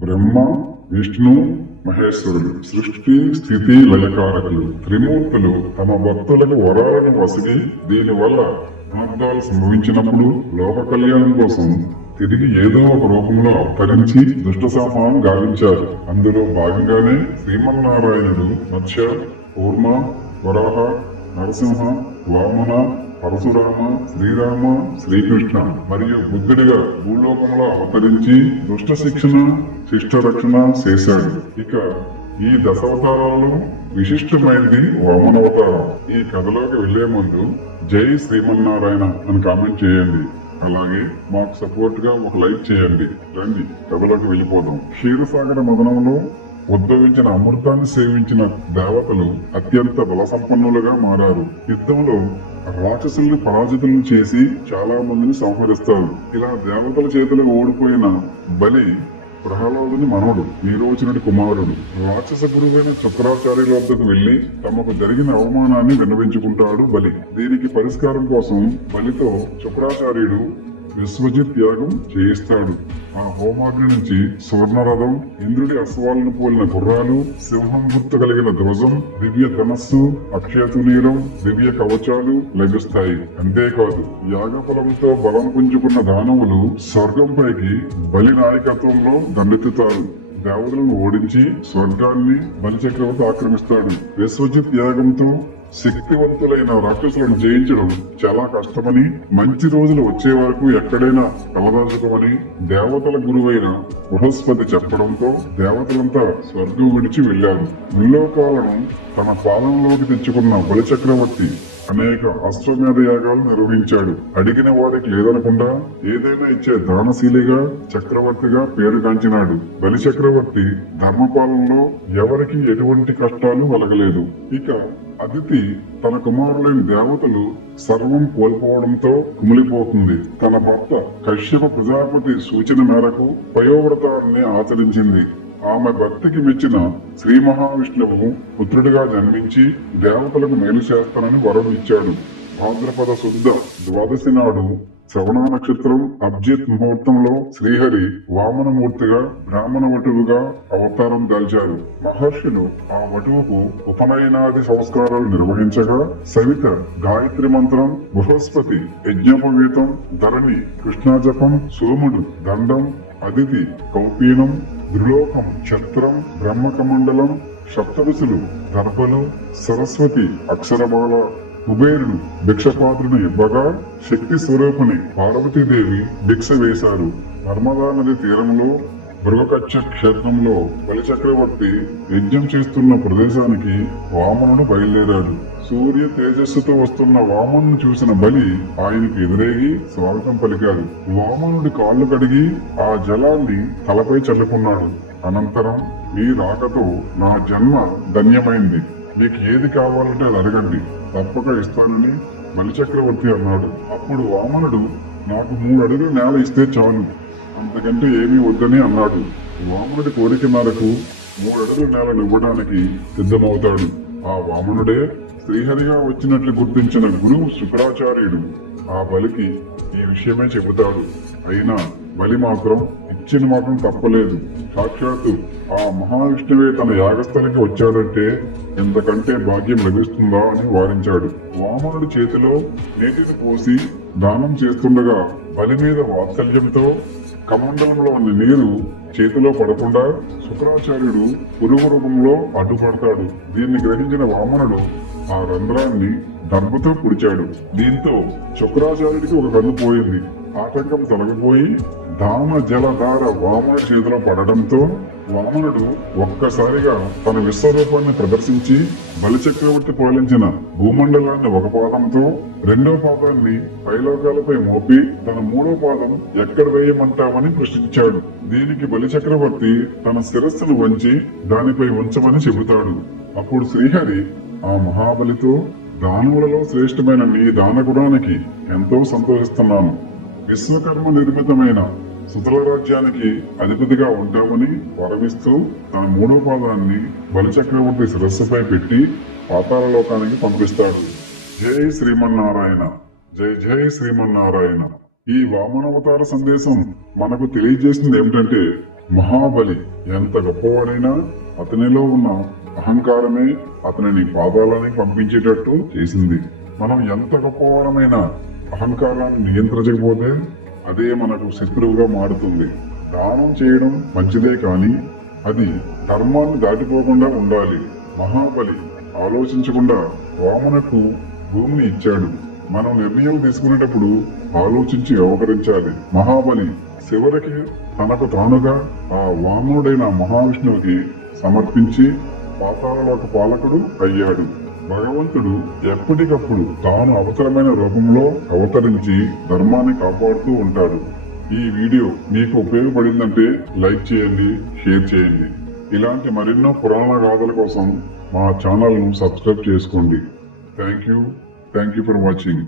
బ్రహ్మ, విష్ణు, మహేశ్వరుడు సృష్టి స్థితి లయకారకులు త్రిమూర్తులు తమ భక్తులకు వరాలను వసగి దీనివల్ల అనర్థాలు సంభవించినప్పుడు లోక కళ్యాణం కోసం తిరిగి ఏదో ఒక రూపంలో అవతరించి దుష్ట సంహారం గావించారు. అందులో భాగంగానే శ్రీమన్నారాయణుడు మత్స్య, కూర్మ, వరాహ, నరసింహ, వామన, పరశురామ, శ్రీరామ, శ్రీకృష్ణ మరియు బుద్ధుడిగా భూలోకంలో అవతరించి దుష్ట శిక్షణ, శిష్ట రక్షణ చేశాడు. ఇక ఈ దశావతారాలలో విశిష్టమైనది వామనావతారం. ఈ కథలోకి వెళ్లే ముందు జై శ్రీమన్నారాయణ అని కామెంట్ చేయండి. అలాగే మాకు సపోర్ట్ గా ఒక లైక్ చేయండి. రండి కథలోకి వెళ్ళిపోదాం. క్షీరసాగర మదనంలో ఉద్భవించిన అమృతాన్ని సేవించిన దేవతలు అత్యంత బల సంపన్నులుగా మారారు. యుద్ధంలో రాక్షసుల్ని పరాజితులను చేసి చాలా మందిని సంహరిస్తారు. ఇలా దేవతల చేతులకు ఓడిపోయిన బలి ప్రహ్లాదుని మనవడు, నీరోచనుడి కుమారుడు. రాక్షస గురువైన శుక్రాచార్యుల వద్దకు వెళ్లి తమకు జరిగిన అవమానాన్ని విన్నవించుకుంటాడు బలి. దీనికి పరిష్కారం కోసం బలితో శుక్రాచార్యుడు విశ్వజిత్ యాగం చేయిస్తాడు. ఆ హోమాగ్ని నుంచి సువర్ణరథం, ఇంద్రుడి అశ్వాలను పోలిన గుర్రాలు, సింహం గుర్తు కలిగిన ధ్వజం, దివ్య ధనస్సు, అక్షయతునీరం, దివ్య కవచాలు లభిస్తాయి. అంతేకాదు యాగఫలంతో బలం పుంజుకున్న దానవులు స్వర్గంపైకి బలి నాయకత్వంలో దండెత్తుతారు. దేవతలను ఓడించి స్వర్గాన్ని బలి చక్రవర్తి ఆక్రమిస్తాడు. విశ్వజిత్ యాగంతో శక్తివంతులైన రాక్షసులను జయించడం చాలా కష్టమని, మంచి రోజులు వచ్చే వరకు ఎక్కడైనా తలదాచుకోమని దేవతల గురువైన బృహస్పతి చెప్పడంతో దేవతలంతా స్వర్గం విడిచి వెళ్లారు. ముల్లోకాలను తన పాలనలోకి తెచ్చుకున్న బలి చక్రవర్తి అనేక అశ్వమేధ యాగాలు నిర్వహించాడు. అడిగిన వారికి లేదనకుండా ఏదైనా ఇచ్చే దానశీలిగా చక్రవర్తిగా పేరుగాంచినాడు. బలి చక్రవర్తి ధర్మపాలనలో ఎవరికి ఎటువంటి కష్టాలు కలగలేదు. ఇక అదితి తన కుమారులైన దేవతలు సర్వం కోల్పోవడంతో కుమిలిపోతుంది. తన భర్త కశ్యప ప్రజాపతి సూచన మేరకు పయోవ్రతాన్ని ఆచరించింది. ఆమె భక్తికి మెచ్చిన శ్రీ మహావిష్ణువు పుత్రుడిగా జన్మించి దేవతలకు మేలు చేస్తానని వరం ఇచ్చాడు. భాద్రపద శుద్ధ ద్వాదశి నాడు శ్రవణ నక్షత్రం అబ్జిత్ ముహూర్తంలో శ్రీహరి వామనమూర్తిగా బ్రాహ్మణ వటువుగా అవతారం దాల్చారు. మహర్షులు ఆ వటువుకు ఉపనయనాది సంస్కారాలు నిర్వహించగా సవిత గాయత్రి మంత్రం, బృహస్పతి యజ్ఞోపవీతం, ధరణి కృష్ణాజపం, సోముడు దండం, అదితి కౌపీనం, త్రిలోకం ఛత్రం, బ్రహ్మకమండలం, సప్తఋషులు దర్భలు, సరస్వతి అక్షరమాల, కుబేరుడు భిక్షపాత్రుని ఇవ్వగా శక్తి స్వరూపుని పార్వతీదేవి భిక్ష వేశారు. నర్మదా నది తీరంలో మృగకచ్చ క్షేత్రంలో బలి చక్రవర్తి యజ్ఞం చేస్తున్న ప్రదేశానికి వామనుడు బయలుదేరాడు. సూర్య తేజస్సుతో వస్తున్న వామనుని చూసిన బలి ఆయనకి ఎదురేగి స్వాగతం పలికాడు. వామనుడి కాళ్ళు కడిగి ఆ జలాన్ని తలపై చల్లుకున్నాడు. అనంతరం మీ రాకతో నా జన్మ ధన్యమైంది. మీకు ఏది కావాలంటే అది అడగండి, తప్పక ఇస్తానని బలి చక్రవర్తి అన్నాడు. అప్పుడు వామనుడు నాకు 3 అడుగుల నేల ఇస్తే చాలు, అంతకంటే ఏమీ వద్దని అన్నాడు. వామనుడి కోరిక మేరకు 3 అడుగుల నేలను ఇవ్వడానికి సిద్ధమవుతాడు. ఆ వామనుడే శ్రీహరిగా వచ్చినట్లు గుర్తించిన గురువు శుక్రాచార్యుడు ఆ బలికి ఈ విషయమే చెబుతాడు. అయినా బలి మాత్రం ఇచ్చిన మాత్రం తప్పలేదు. సాక్షాత్తు ఆ మహావిష్ణువే తన యాగస్థలికి వచ్చాడంటే ఎంతకంటే భాగ్యం లభిస్తుందా అని వారించాడు. వామనుడి చేతిలో నీటిని పోసి దానం చేస్తుండగా బలి మీద వాత్సల్యంతో కమండలంలోని నీరు చేతిలో పడకుండా శుక్రాచార్యుడు పురుగు రూపంలో అడ్డుపడతాడు. దీన్ని గ్రహించిన వామనుడు ఆ రంధ్రాన్ని దర్భతో పుడిచాడు. దీంతో శుక్రాచార్యుడికి ఒక కన్ను పోయింది. ఆటంకం తొలగిపోయి దాన జలధార వామనుడి చేతిలో పడడంతో వామనుడు ఒక్కసారిగా తన విశ్వరూపాన్ని ప్రదర్శించి బలి చక్రవర్తి పాలించిన భూమండలాన్ని ఒక పాదంతో, 2వ పాదాన్ని పైలోకాలపై మోపి తన 3వ పాదం ఎక్కడ వేయమంటామని ప్రశ్నించాడు. దీనికి బలి చక్రవర్తి తన శిరస్సును వంచి దానిపై ఉంచమని చెబుతాడు. అప్పుడు శ్రీహరి ఆ మహాబలితో దానవులలో శ్రేష్టమైన నీ దాన గుణానికి ఎంతో సంతోషిస్తున్నాను. విశ్వకర్మ నిర్మితమైన సుతల రాజ్యానికి అధిపతిగా ఉంటామని వరమిస్తూ తన 3వ పాదాన్ని బలి చక్రవర్తి శిరస్సుపై పెట్టి పాతాళ లోకానికి పంపిస్తాడు. జై శ్రీమన్నారాయణ, జై జై శ్రీమన్నారాయణ. ఈ వామనావతార సందేశం మనకు తెలియజేసింది ఏమిటంటే మహాబలి ఎంత గొప్పవాడైనా అతనిలో ఉన్న అహంకారమే అతనిని పాతాళానికి పంపించేటట్టు చేసింది. మనం ఎంత గొప్పవారమైనా అహంకారాన్ని నియంత్రించకపోతే అదే మనకు శత్రువుగా మారుతుంది. దానం చేయడం మంచిదే కాని అది ధర్మాన్ని దాటిపోకుండా ఉండాలి. మహాబలి ఆలోచించకుండా వామనకు భూమిని ఇచ్చాడు. మనం నిర్ణయం తీసుకునేటప్పుడు ఆలోచించి వ్యవహరించాలి. మహాబలి చివరికి తనకు తానుగా ఆ వామనుడైన మహావిష్ణువుకి సమర్పించి పాతాళలోక పాలకుడు అయ్యాడు. భగవంతుడు ఎప్పటికప్పుడు తాను అవసరమైన రూపంలో అవతరించి ధర్మాన్ని కాపాడుతూ ఉంటాడు. ఈ వీడియో మీకు ఉపయోగపడిందంటే లైక్ చేయండి, షేర్ చేయండి. ఇలాంటి మరెన్నో పురాణ గాథల కోసం మా ఛానల్ ను సబ్స్క్రైబ్ చేసుకోండి. Thank you for watching.